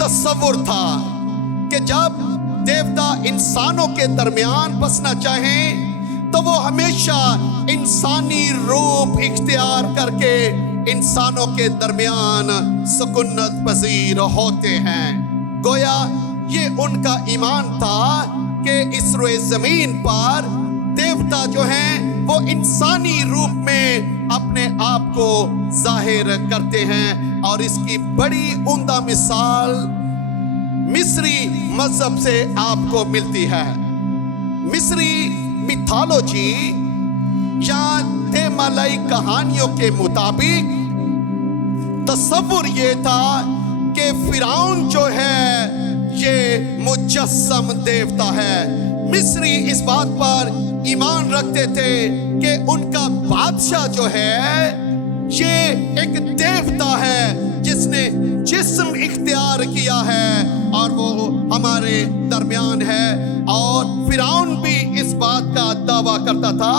تصور تھا کہ جب دیوتا انسانوں کے درمیان بسنا چاہیں تو وہ ہمیشہ انسانی روپ اختیار کر کے انسانوں کے درمیان سکونت پذیر ہوتے ہیں۔ گویا یہ ان کا ایمان تھا کہ اس روئے زمین پر دیوتا جو ہیں وہ انسانی روپ میں اپنے آپ کو ظاہر کرتے ہیں، اور اس کی بڑی عمدہ مثال مصری مذہب سے آپ کو ملتی ہے۔ مصری میتھالوجی یا دیمالائی کہانیوں کے مطابق تصور یہ تھا کہ فرعون جو ہے یہ مجسم دیوتا ہے۔ مصری اس بات پر ایمان رکھتے تھے کہ ان کا بادشاہ جو ہے یہ ایک دیوتا ہے جس نے جسم اختیار کیا ہے اور وہ ہمارے درمیان ہے، اور فرعون بھی اس بات کا دعویٰ کرتا تھا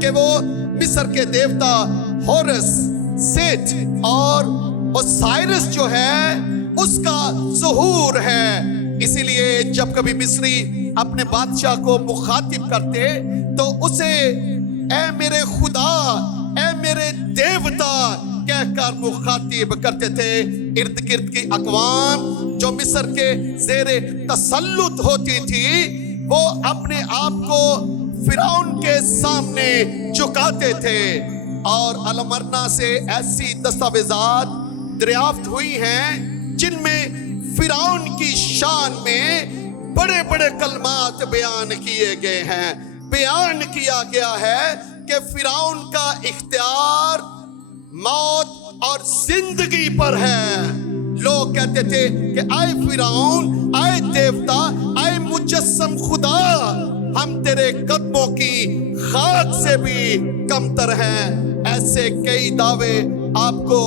کہ وہ مصر کے دیوتا ہورس، سیت اور اوسائرس جو ہے اس کا ظہور ہے۔ اسی لیے جب کبھی مصری اپنے بادشاہ کو مخاطب کرتے تو اسے اے میرے خدا، اے میرے دیوتا کہہ کر مخاطب کرتے تھے۔ ارد گرد کی اقوام جو مصر کے زیر تسلط ہوتی تھی وہ اپنے آپ کو فرعون کے سامنے جھکاتے تھے، اور المرنا سے ایسی دستاویزات دریافت ہوئی ہیں جن میں فرعون کی شان میں بڑے بڑے کلمات بیان کیے گئے ہیں۔ بیان کیا گیا ہے کہ فرعون کا اختیار موت اور زندگی پر ہے۔ لوگ کہتے تھے کہ اے فرعون، اے دیوتا، اے مجسم خدا، ہم تیرے قدموں کی خاک سے بھی کمتر ہیں۔ ایسے کئی دعوے آپ کو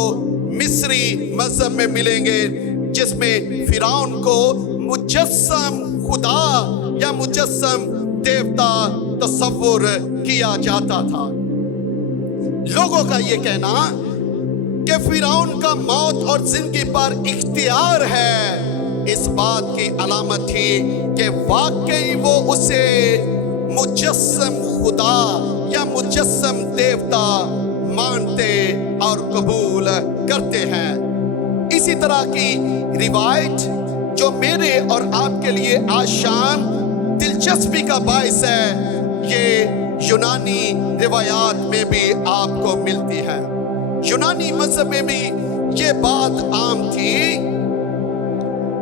مصری مذہب میں ملیں گے جس میں فرعون کو مجسم خدا یا مجسم دیوتا تصور کیا جاتا تھا۔ لوگوں کا یہ کہنا کہ فرعون کا موت اور زندگی پر اختیار ہے اس بات کی علامت تھی کہ واقعی وہ اسے مجسم خدا یا مجسم دیوتا مانتے اور قبول کرتے ہیں۔ اسی طرح کی روایت جو میرے اور آپ کے لیے آج شام دلچسپی کا باعث ہے، یہ یونانی روایات میں بھی آپ کو ملتی ہے۔ یونانی مذہب میں بھی یہ بات عام تھی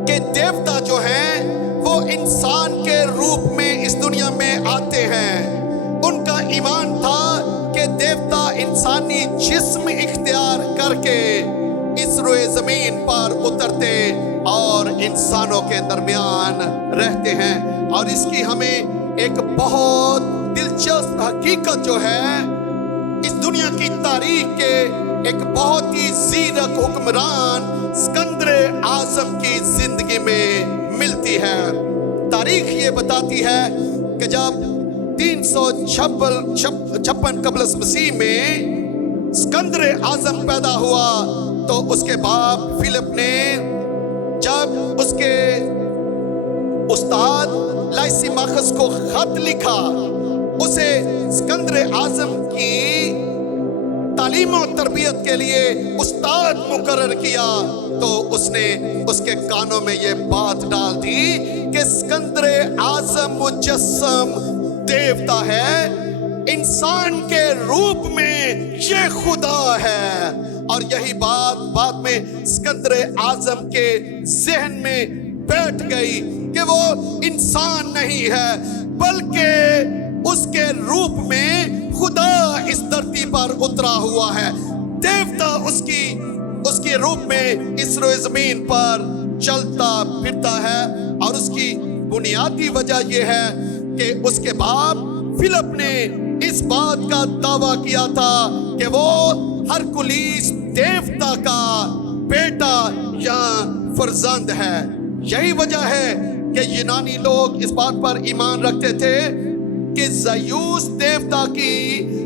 کہ دیوتا جو ہیں وہ انسان کے روپ میں اس دنیا میں آتے ہیں۔ ان کا ایمان تھا کہ دیوتا انسانی جسم اختیار کر کے اس روئے زمین پر اترتے اور انسانوں کے درمیان رہتے ہیں، اور اس کی ہمیں ایک بہت دلچسپ حقیقت جو ہے اس دنیا کی تاریخ کے ایک بہت ہی زیرک حکمران اسکندر اعظم کی زندگی میں ملتی ہے۔ تاریخ یہ بتاتی ہے کہ جب 356 قبل مسیح میں اسکندر اعظم پیدا ہوا تو اس کے باپ فلپ نے جب اس کے استاد لائسیماخس کو خط لکھا، اسے اسکندر اعظم کی تعلیم و تربیت کے لیے استاد مقرر کیا، تو اس نے اس کے کانوں میں یہ بات ڈال دی کہ اسکندر اعظم مجسم دیوتا ہے، انسان کے روپ میں یہ خدا ہے۔ اور یہی بات بعد میں اسکندر اعظم کے ذہن میں بیٹھ گئی کہ وہ انسان نہیں ہے بلکہ اس کے روپ میں خدا اس دھرتی پر اترا ہوا ہے۔ دیوتا اس کی روپ میں اس روئے زمین پر چلتا پھرتا ہے، اور اس کی بنیادی وجہ یہ ہے کہ اس کے باپ فلپ نے اس بات کا دعویٰ کیا تھا کہ وہ ہرکلیس دیوتا کا بیٹا یا فرزند ہے۔ یہی وجہ ہے کہ یونانی لوگ اس بات پر ایمان رکھتے تھے کہ زیوس دیوتا کی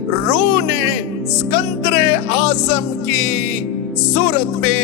روح نے اسکندر اعظم کی صورت میں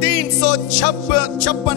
356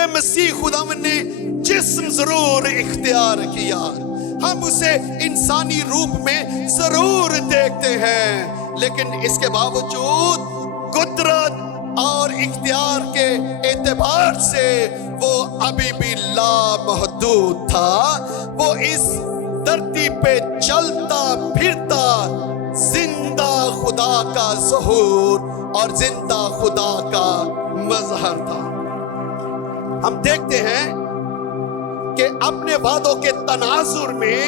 کہ مسیح خداوند نے جسم ضرور اختیار کیا، ہم اسے انسانی روپ میں ضرور دیکھتے ہیں، لیکن اس کے باوجود قدرت اور اختیار کے اعتبار سے وہ ابھی بھی لامحدود تھا۔ وہ اس دھرتی پہ چلتا پھرتا زندہ خدا کا ظہور اور زندہ خدا کا مظہر تھا۔ ہم دیکھتے ہیں کہ اپنے وعدوں کے تناظر میں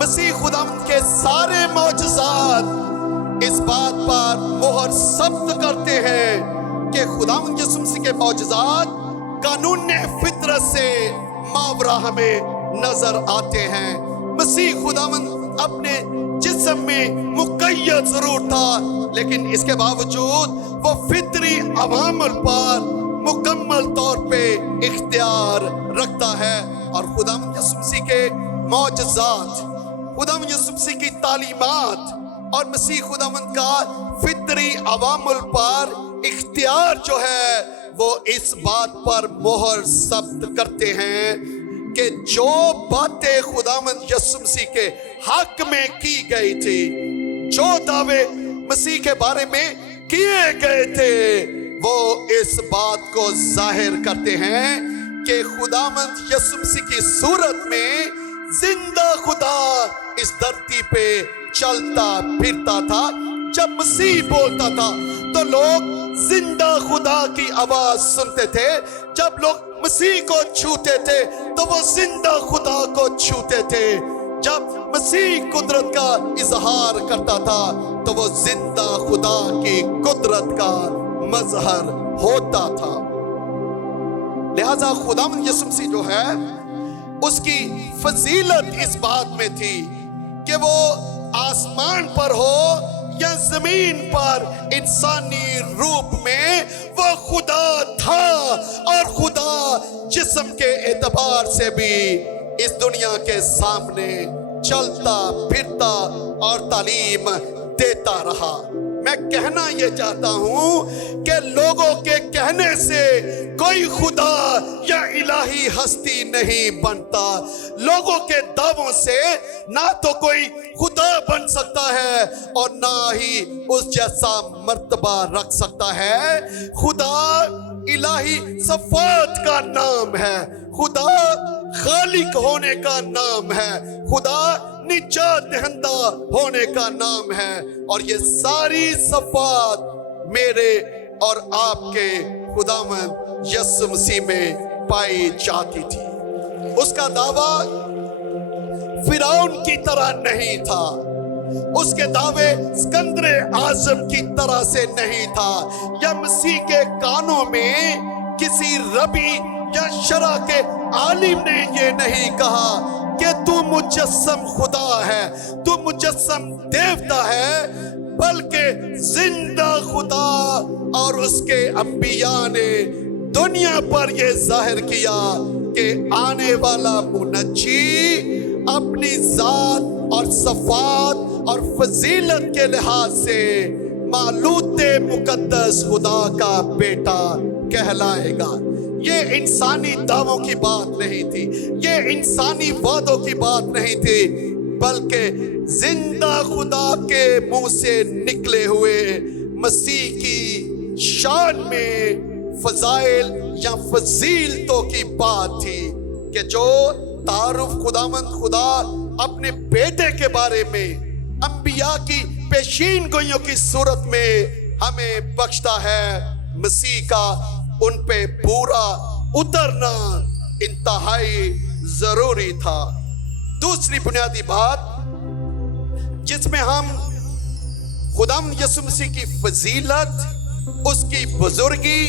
مسیح خداوند کے سارے معجزات اس بات پر مہر ثبت کرتے ہیں کہ خداوند یسوع مسیح کے معجزات قانون فطرت سے ماورا ہمیں نظر آتے ہیں۔ مسیح خداوند اپنے جسم میں مقید ضرور تھا، لیکن اس کے باوجود وہ فطری عوامل پر مکمل طور پہ اختیار رکھتا ہے، اور خداوند یسوع مسیح کے معجزات، خداوند یسوع مسیح کی تعلیمات اور مسیح خداوند کا فطری عوامل پر اختیار جو ہے وہ اس بات پر مہر ثبت کرتے ہیں کہ جو باتیں خداوند یسوع مسیح کے حق میں کی گئی تھی، جو دعوے مسیح کے بارے میں کیے گئے تھے، وہ اس بات کو ظاہر کرتے ہیں کہ خداوند یسوع مسیح کی صورت میں زندہ خدا اس دھرتی پہ چلتا پھرتا تھا۔ جب مسیح بولتا تھا تو لوگ زندہ خدا کی آواز سنتے تھے، جب لوگ مسیح کو چھوتے تھے تو وہ زندہ خدا کو چھوتے تھے، جب مسیح قدرت کا اظہار کرتا تھا تو وہ زندہ خدا کی قدرت کا مظہر ہوتا تھا۔ لہذا خداوند یسوع مسیح جو ہے اس کی فضیلت اس بات میں تھی کہ وہ آسمان پر ہو یا زمین پر انسانی روپ میں وہ خدا تھا، اور خدا جسم کے اعتبار سے بھی اس دنیا کے سامنے چلتا پھرتا اور تعلیم دیتا رہا۔ میں کہنا یہ چاہتا ہوں کہ لوگوں کے کہنے سے کوئی خدا یا الہی ہستی نہیں بنتا، لوگوں کے دعووں سے نہ تو کوئی خدا بن سکتا ہے اور نہ ہی اس جیسا مرتبہ رکھ سکتا ہے۔ خدا الہی صفات کا نام ہے، خدا خالق ہونے کا نام ہے، خدا نجات دہندہ ہونے کا نام ہے، اور یہ ساری صفات میرے اور آپ کے خداوند یسوع مسیح میں پائی جاتی تھی۔ اس کا دعویٰ فرعون کی طرح نہیں تھا، اس کے دعوے اسکندر اعظم کی طرح سے نہیں تھا، یا مسیح کے کانوں میں کسی ربی یا شرع کے عالم نے یہ نہیں کہا کہ تو مجسم خدا ہے، تو مجسم دیوتا ہے، بلکہ زندہ خدا اور اس کے انبیاء نے دنیا پر یہ ظاہر کیا کہ آنے والا منجی اپنی ذات اور صفات اور فضیلت کے لحاظ سے مالوت مقدس خدا کا بیٹا کہلائے گا۔ یہ انسانی دعووں کی بات نہیں تھی، یہ انسانی وعدوں کی بات نہیں تھی، بلکہ زندہ خدا کے منہ سے نکلے ہوئے مسیح کی شان میں فضائل یا فضیلتوں کی بات تھی کہ جو تعارف خداوند خدا اپنے بیٹے کے بارے میں انبیاء کی پیشین گوئیوں کی صورت میں ہمیں بخشتا ہے، مسیح کا ان پہ پورا اترنا انتہائی ضروری تھا۔ دوسری بنیادی بات جس میں ہم خداوند یسوع مسیح کی فضیلت، اس کی بزرگی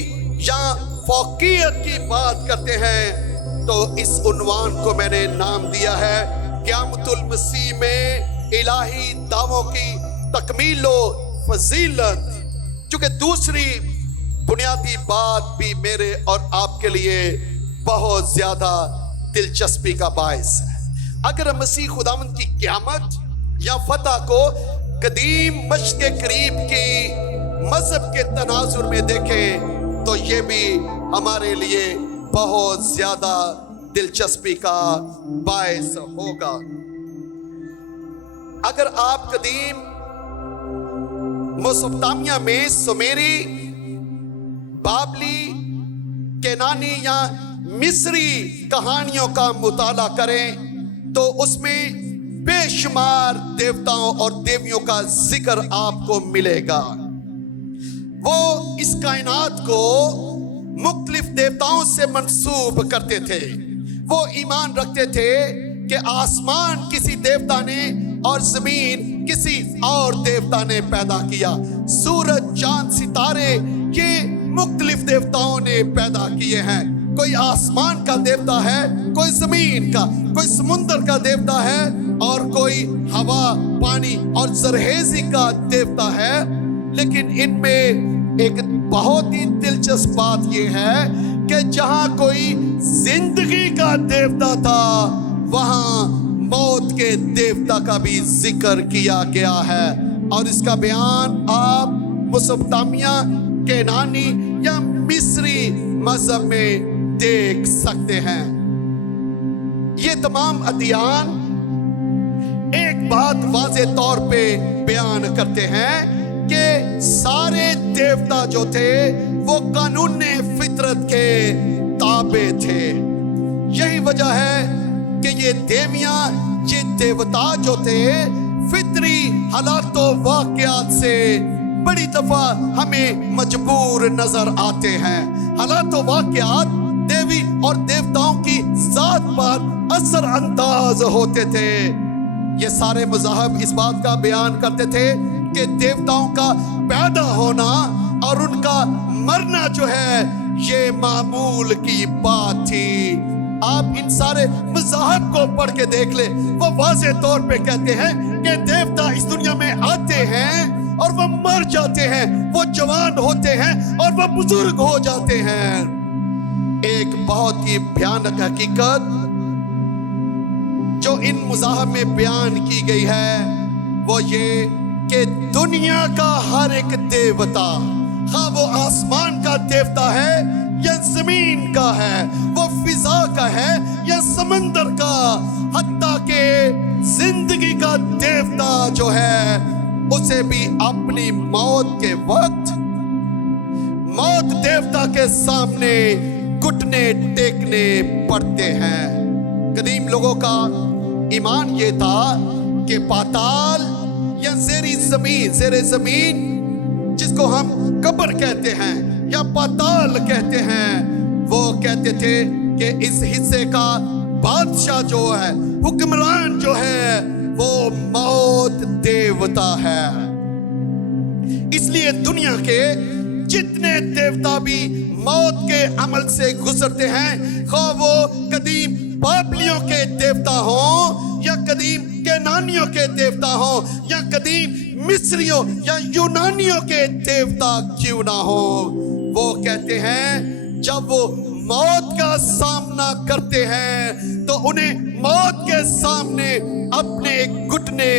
یا فوقیت کی بات کرتے ہیں تو اس عنوان کو میں نے نام دیا ہے قیامت المسیح میں الہی دعووں کی تکمیل و فضیلت، چونکہ دوسری بنیادی بات بھی میرے اور آپ کے لیے بہت زیادہ دلچسپی کا باعث ہے۔ اگر مسیح خداوند کی قیامت یا فتح کو قدیم مشرق کے قریب کی مذہب کے تناظر میں دیکھیں تو یہ بھی ہمارے لیے بہت زیادہ دلچسپی کا باعث ہوگا۔ اگر آپ قدیم میسوپوٹامیہ میں سومیری، بابلی، کینانی یا مصری کہانیوں کا مطالعہ کریں تو اس میں بے شمار دیوتاؤں اور دیویوں کا ذکر آپ کو ملے گا۔ وہ اس کائنات کو مختلف دیوتاؤں سے منسوب کرتے تھے۔ وہ ایمان رکھتے تھے کہ آسمان کسی دیوتا نے اور زمین کسی اور دیوتا نے پیدا کیا۔ سورج، چاند، ستارے یہ مختلف دیوتاؤں نے پیدا کیے ہیں۔ کوئی آسمان کا دیوتا ہے، کوئی زمین کا، کوئی سمندر کا دیوتا ہے اور کوئی ہوا، پانی اور زرخیزی کا دیوتا ہے۔ لیکن ان میں ایک بہت ہی دلچسپ بات یہ ہے کہ جہاں کوئی زندگی کا دیوتا تھا وہاں موت کے دیوتا کا بھی ذکر کیا گیا ہے، اور اس کا بیان آپ میسوپوٹامیہ، کینانی یا مصری مذہب میں دیکھ سکتے ہیں۔ یہ تمام ادیان ایک بات واضح طور پہ بیان کرتے ہیں کہ سارے دیوتا جو تھے وہ قانون فطرت کے تابع تھے۔ یہی وجہ ہے کہ یہ دیویاں، یہ دیوتا جو تھے فطری حالات و واقعات سے بڑی دفعہ ہمیں مجبور نظر آتے ہیں۔ حالات و واقعات دیوی اور دیوتاؤں کی ذات پر اثر انداز ہوتے تھے۔ یہ سارے مذاہب اس بات کا بیان کرتے تھے کہ دیوتاؤں کا پیدا ہونا اور ان کا مرنا جو ہے یہ معمول کی بات تھی۔ آپ ان سارے مذاہب کو پڑھ کے دیکھ لیں، وہ واضح طور پہ کہتے ہیں کہ دیوتا اس دنیا میں آتے ہیں اور وہ مر جاتے ہیں، وہ جوان ہوتے ہیں اور وہ بزرگ ہو جاتے ہیں۔ ایک بہت ہی بھیانک حقیقت جو ان مذاہب میں بیان کی گئی ہے وہ یہ کہ دنیا کا ہر ایک دیوتا، خواہ وہ آسمان کا دیوتا ہے یا زمین کا ہے، وہ فضا کا ہے یا سمندر کا، حتیٰ کہ زندگی کا دیوتا جو ہے اسے بھی اپنی موت کے وقت موت دیوتا کے سامنے گھٹنے ٹیکنے پڑتے ہیں۔ قدیم لوگوں کا ایمان یہ تھا کہ پاتال یا زیر زمین جس کو ہم قبر کہتے ہیں یا پاتال کہتے ہیں، وہ کہتے تھے کہ اس حصے کا بادشاہ جو ہے، حکمران جو ہے، وہ موت دیوتا ہے۔ اس لیے دنیا کے جتنے دیوتا بھی موت کے عمل سے گزرتے ہیں، خواہ وہ قدیم بابلیوں کے دیوتا ہوں یا قدیم کینانیوں کے دیوتا ہوں یا قدیم مصریوں یا یونانیوں کے دیوتا کیوں نہ ہوں، وہ کہتے ہیں جب وہ موت کا سامنا کرتے ہیں تو انہیں موت کے سامنے اپنے گھٹنے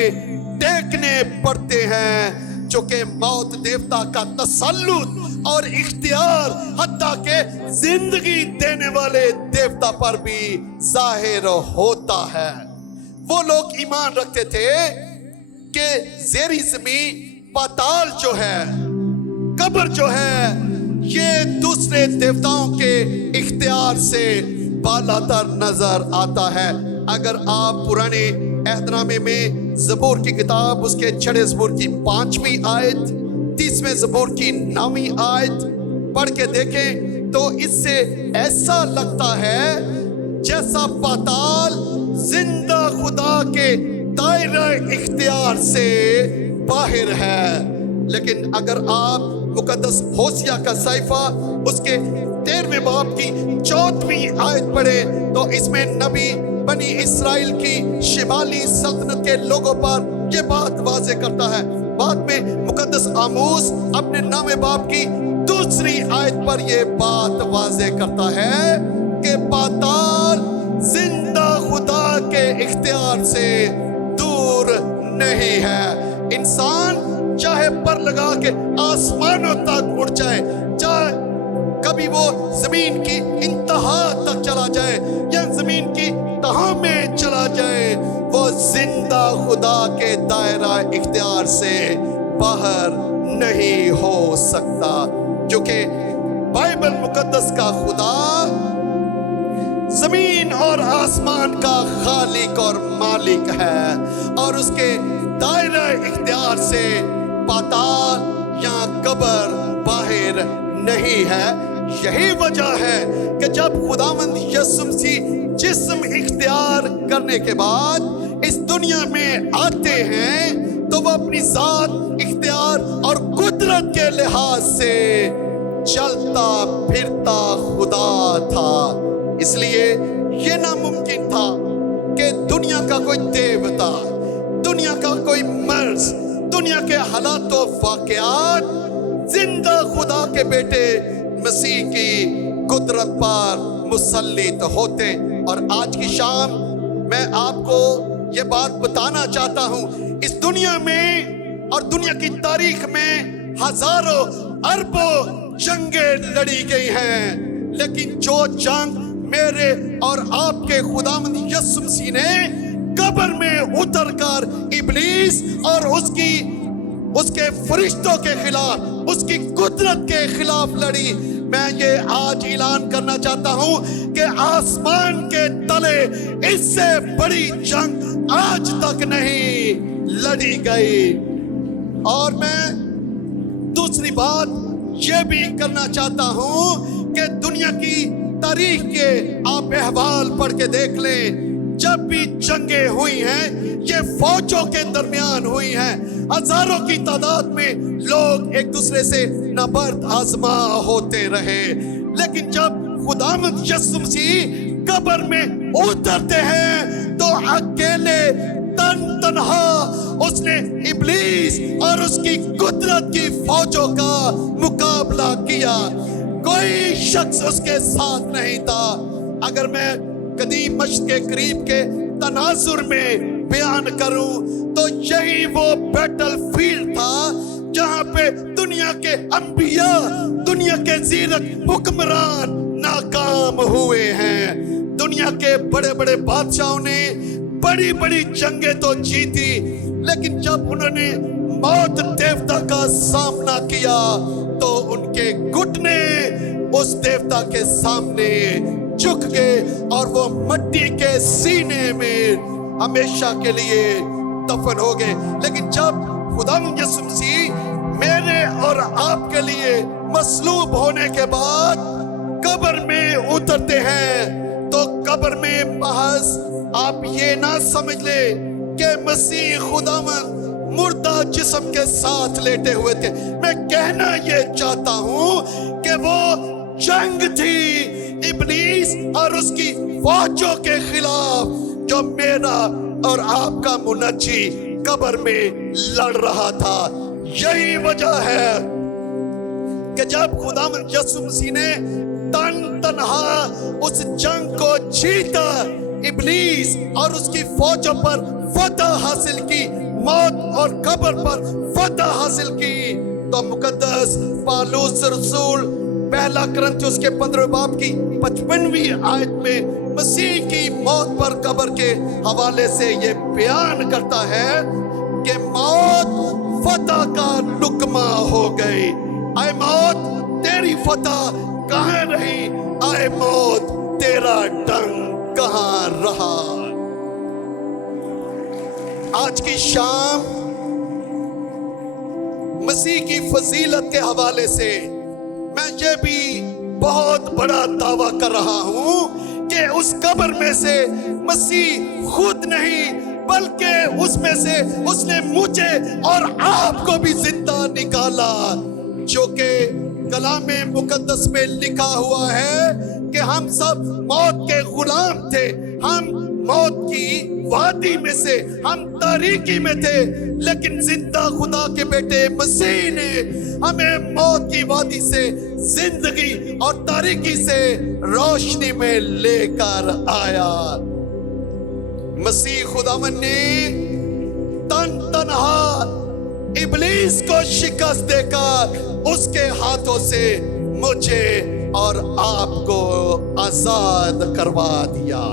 ٹیکنے پڑتے ہیں، چونکہ موت دیوتا کا تسلط اور اختیار حتیٰ کہ زندگی دینے والے دیوتا پر بھی ظاہر ہوتا ہے۔ وہ لوگ ایمان رکھتے تھے کہ زیر زمین پاتال جو ہے، قبر جو ہے، یہ دوسرے دیوتاؤں کے اختیار سے بالاتر نظر آتا ہے۔ اگر آپ پرانے عہد نامے میں زبور کی کتاب اس کے 6 زبور کی 5ویں آیت، 30ویں زبور کی 9ویں آیت پڑھ کے دیکھیں تو اس سے ایسا لگتا ہے جیسا پاتال زندہ خدا کے دائرہ اختیار سے باہر ہے۔ لیکن اگر آپ مقدس ہوسیہ کا صحیفہ اس کے 13ویں باب کی 14ویں آیت پڑھیں تو اس میں نبی بنی اسرائیل کی شمالی سلطنت کے لوگوں پر یہ بات واضح کرتا ہے۔ بعد میں مقدس آموس اپنے 9ویں باب کی 2 آیت پر یہ بات واضح کرتا ہے کہ پاتال زندہ خدا کے اختیار سے دور نہیں ہے۔ انسان چاہے پر لگا کے آسمانوں تک اڑ جائے، چاہے کبھی وہ زمین کی انتہا تک چلا جائے یا زمین کی تہہ میں چلا جائے، وہ زندہ خدا کے دائرہ اختیار سے باہر نہیں ہو سکتا، کیونکہ بائبل مقدس کا خدا زمین اور آسمان کا خالق اور مالک ہے، اور اس کے دائرہ اختیار سے پاتال یا قبر باہر نہیں ہے۔ یہی وجہ ہے کہ جب خداوند یسوع مسیح جسم اختیار کرنے کے بعد اس دنیا میں آتے ہیں تو وہ اپنی ذات، اختیار اور قدرت کے لحاظ سے چلتا پھرتا خدا تھا، اس لیے یہ ناممکن تھا کہ دنیا کا کوئی دیوتا، دنیا کا کوئی مرض، دنیا کے حالات و واقعات زندہ خدا کے بیٹے مسیح کی قدرت پر مسلط ہوتے۔ اور آج کی شام میں آپ کو یہ بات بتانا چاہتا ہوں، اس دنیا میں اور دنیا کی تاریخ میں ہزاروں اربوں جنگیں لڑی گئی ہیں، لیکن جو جنگ میرے اور آپ کے خداوند یسوع مسیح نے قبر میں اتر کر ابلیس اور اس کے فرشتوں کے خلاف، اس کی قدرت کے خلاف لڑی، میں یہ آج اعلان کرنا چاہتا ہوں کہ آسمان کے تلے اس سے بڑی جنگ آج تک نہیں لڑی گئی۔ اور میں دوسری بات یہ بھی کرنا چاہتا ہوں کہ دنیا کی تاریخ کے آپ احوال پڑھ کے دیکھ لیں، جب بھی جنگیں ہوئی ہیں یہ فوجوں کے درمیان ہوئی ہیں، ہزاروں کی تعداد میں لوگ ایک دوسرے سے نبرد آزما ہوتے رہے، لیکن جب خداوند یسوع مسیح قبر میں اترتے ہیں تو اکیلے تنہا اس نے ابلیس اور اس کی قدرت کی فوجوں کا مقابلہ کیا، کوئی شخص اس کے ساتھ نہیں تھا۔ اگر میں قدیم مشرق کے قریب کے تناظر میں بیان کروں تو یہی وہ بیٹل فیلڈ تھا جہاں پہ دنیا کے انبیاء، دنیا کے زیرک حکمران ناکام ہوئے ہیں۔ دنیا کے بڑے بڑے بادشاہوں نے بڑی بڑی جنگیں تو جیتی، لیکن جب انہوں نے موت دیوتا کا سامنا کیا تو ان کے گھٹنے اس دیوتا کے سامنے جھک گئے اور وہ مٹی کے سینے میں ہمیشہ کے لیے دفن ہو گئے۔ لیکن جب خداوند یسوع مسیح میرے اور آپ کے لیے مصلوب ہونے کے بعد قبر میں اترتے ہیں تو قبر میں محض آپ یہ نہ سمجھ لے کہ مسیح خداوند مردہ جسم کے ساتھ لیٹے ہوئے تھے، میں کہنا یہ چاہتا ہوں کہ وہ جنگ تھی ابلیس اور اس کی فوجوں کے خلاف جو میرا اور آپ کا منجی قبر میں لڑ رہا تھا۔ یہی وجہ ہے کہ جب خداوند یسوع مسیح نے تنہا اس جنگ کو جیتا، ابلیس اور اس کی فوجوں پر فتح حاصل کی، موت اور قبر پر فتح حاصل کی، تو مقدس پالوس رسول پہلا کرنتھیوس کے 15 باب کی 55ویں آیت میں مسیح کی موت پر قبر کے حوالے سے یہ بیان کرتا ہے کہ موت فتح کا لقمہ ہو گئی۔ اے موت تیری فتح کہاں رہی؟ اے موت تیرا ڈنگ کہاں رہا؟ آج کی شام مسیح کی فضیلت کے حوالے سے میں یہ بھی بہت بڑا دعویٰ کر رہا ہوں کہ اس قبر میں سے مسیح خود نہیں بلکہ اس میں سے اس نے مجھے اور آپ کو بھی زندہ نکالا، جو کہ کلام مقدس میں لکھا ہوا ہے کہ ہم سب موت کے غلام تھے، ہم موت کی وادی میں سے، ہم تاریکی میں تھے، لیکن زندہ خدا کے بیٹے مسیح نے ہمیں موت کی وادی سے زندگی اور تاریکی سے روشنی میں لے کر آیا۔ مسیح خداوند نے تنہا ابلیس کو شکست دے کر اس کے ہاتھوں سے مجھے اور آپ کو آزاد کروا دیا۔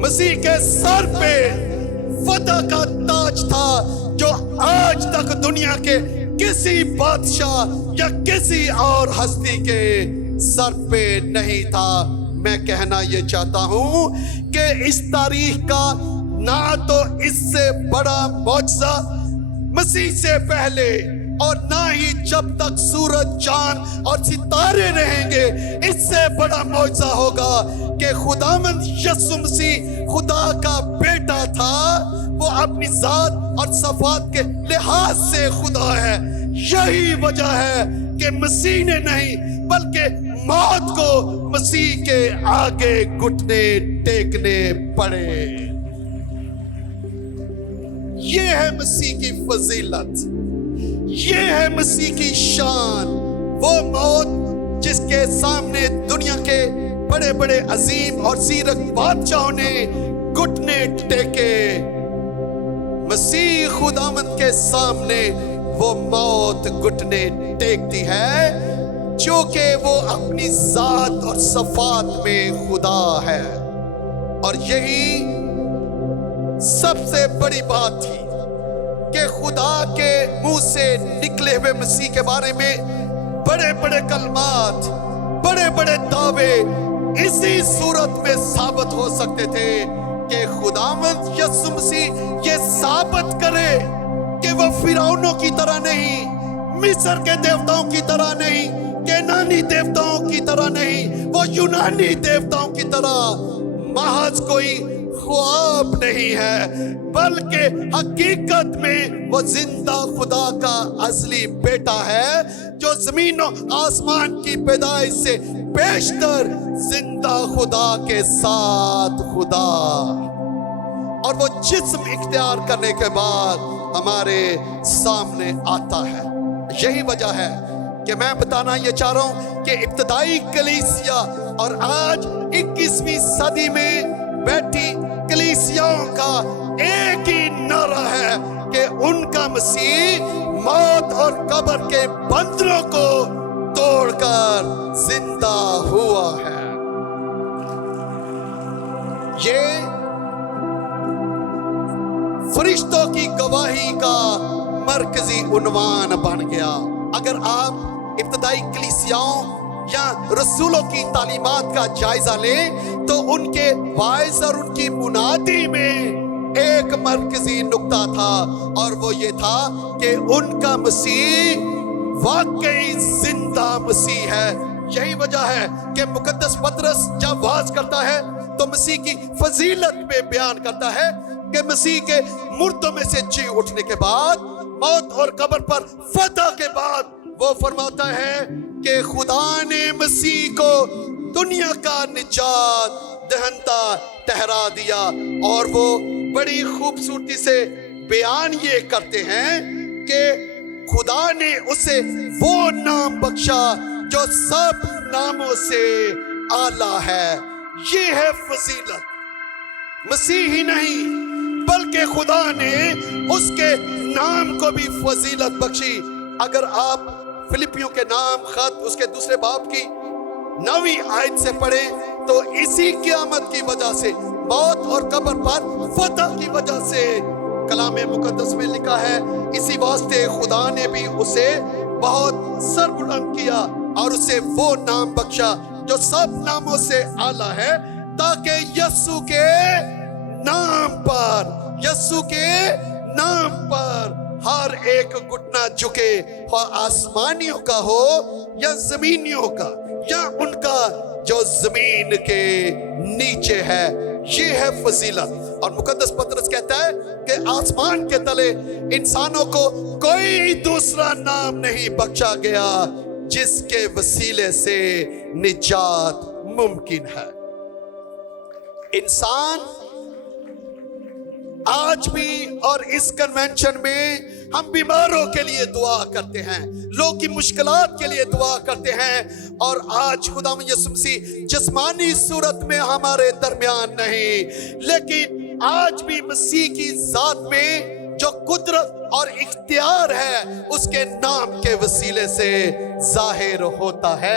مسیح کے سر پہ فتح کا تاج تھا جو آج تک دنیا کے کسی بادشاہ یا کسی اور ہستی کے سر پہ نہیں تھا۔ میں کہنا یہ چاہتا ہوں کہ اس تاریخ کا نہ تو اس سے بڑا معجزہ مسیح سے پہلے اور نہ ہی جب تک سورج چاند اور ستارے رہیں گے اس سے بڑا معجزہ ہوگا کہ خداوند یسوع مسیح خدا کا بیٹا تھا، وہ اپنی ذات اور صفات کے لحاظ سے خدا ہے۔ یہی وجہ ہے کہ مسیح نے نہیں بلکہ موت کو مسیح کے آگے گھٹنے ٹیکنے پڑے۔ یہ ہے مسیح کی فضیلت، یہ ہے مسیح کی شان۔ وہ موت جس کے سامنے دنیا کے بڑے بڑے عظیم اور زیرک بادشاہوں نے گھٹنے ٹیکے، مسیح خداوند کے سامنے وہ موت گھٹنے ٹیکتی ہے، چونکہ وہ اپنی ذات اور صفات میں خدا ہے۔ اور یہی سب سے بڑی بات تھی کہ خدا کے منہ سے نکلے ہوئے مسیح کے بارے میں بڑے بڑے کلمات، بڑے بڑے دعوے اسی صورت میں ثابت ہو سکتے تھے کہ خداوند یسوع مسیح یہ ثابت کرے کہ وہ فرعونوں کی طرح نہیں، مصر کے دیوتاؤں کی طرح نہیں، کینانی دیوتاؤں کی طرح نہیں، وہ یونانی دیوتاؤں کی طرح محض کوئی خواب نہیں ہے، بلکہ حقیقت میں وہ زندہ خدا کا ازلی بیٹا ہے جو زمین و آسمان کی پیدائش سے بیشتر زندہ خدا کے ساتھ خدا، اور وہ جسم اختیار کرنے کے بعد ہمارے سامنے آتا ہے۔ یہی وجہ ہے کہ میں بتانا یہ چاہ رہا ہوں کہ ابتدائی کلیسیا اور آج 21ویں صدی میں بیٹھی کلیسیاؤں کا ایک ہی نعرہ ہے کہ ان کا مسیح موت اور قبر کے بندروں کو توڑ کر زندہ ہوا ہے۔ یہ فرشتوں کی گواہی کا مرکزی عنوان بن گیا۔ اگر آپ ابتدائی کلیسیاؤں یا رسولوں کی تعلیمات کا جائزہ لیں تو ان کے وائز اور ان کی منادی میں ایک مرکزی نقطہ تھا، اور وہ یہ تھا کہ ان کا مسیح واقعی زندہ مسیح ہے۔ یہی وجہ ہے کہ مقدس پطرس جب وعظ کرتا ہے تو مسیح کی فضیلت میں بیان کرتا ہے کہ مسیح کے مردوں میں سے جی اٹھنے کے بعد، موت اور قبر پر فتح کے بعد، وہ فرماتا ہے کہ خدا نے مسیح کو دنیا کا نجات دہندہ ٹھہرا دیا۔ اور وہ بڑی خوبصورتی سے بیان یہ کرتے ہیں کہ خدا نے اسے وہ نام بخشا جو سب ناموں سے اعلیٰ ہے۔ یہ ہے فضیلت۔ مسیح ہی نہیں بلکہ خدا نے اس کے نام کو بھی فضیلت بخشی۔ اگر آپ فلپیوں کے نام خط اس کے دوسرے باب کی 9ویں آیت سے پڑھیں تو اسی قیامت کی وجہ سے، موت اور قبر پر فتح کی وجہ سے، کلام مقدس میں لکھا ہے اسی واسطے خدا نے بھی اسے بہت سربلند کیا اور اسے وہ نام بخشا جو سب ناموں سے اعلیٰ ہے، تاکہ یسوع کے نام پر ہر ایک گھٹنا جھکے، اور آسمانیوں کا ہو یا زمینیوں کا یا ان کا جو زمین کے نیچے ہے۔ یہ ہے فضیلت۔ اور مقدس پطرس کہتا ہے کہ آسمان کے تلے انسانوں کو کوئی دوسرا نام نہیں بخشا گیا جس کے وسیلے سے نجات ممکن ہے۔ انسان آج بھی اور اس کنونشن میں ہم بیماروں کے لیے دعا کرتے ہیں، لوگوں کی مشکلات کے لیے دعا کرتے ہیں، اور آج خداوند یسوع مسیح جسمانی صورت میں ہمارے درمیان نہیں، لیکن آج بھی مسیح کی ذات میں جو قدرت اور اختیار ہے اس کے نام کے وسیلے سے ظاہر ہوتا ہے۔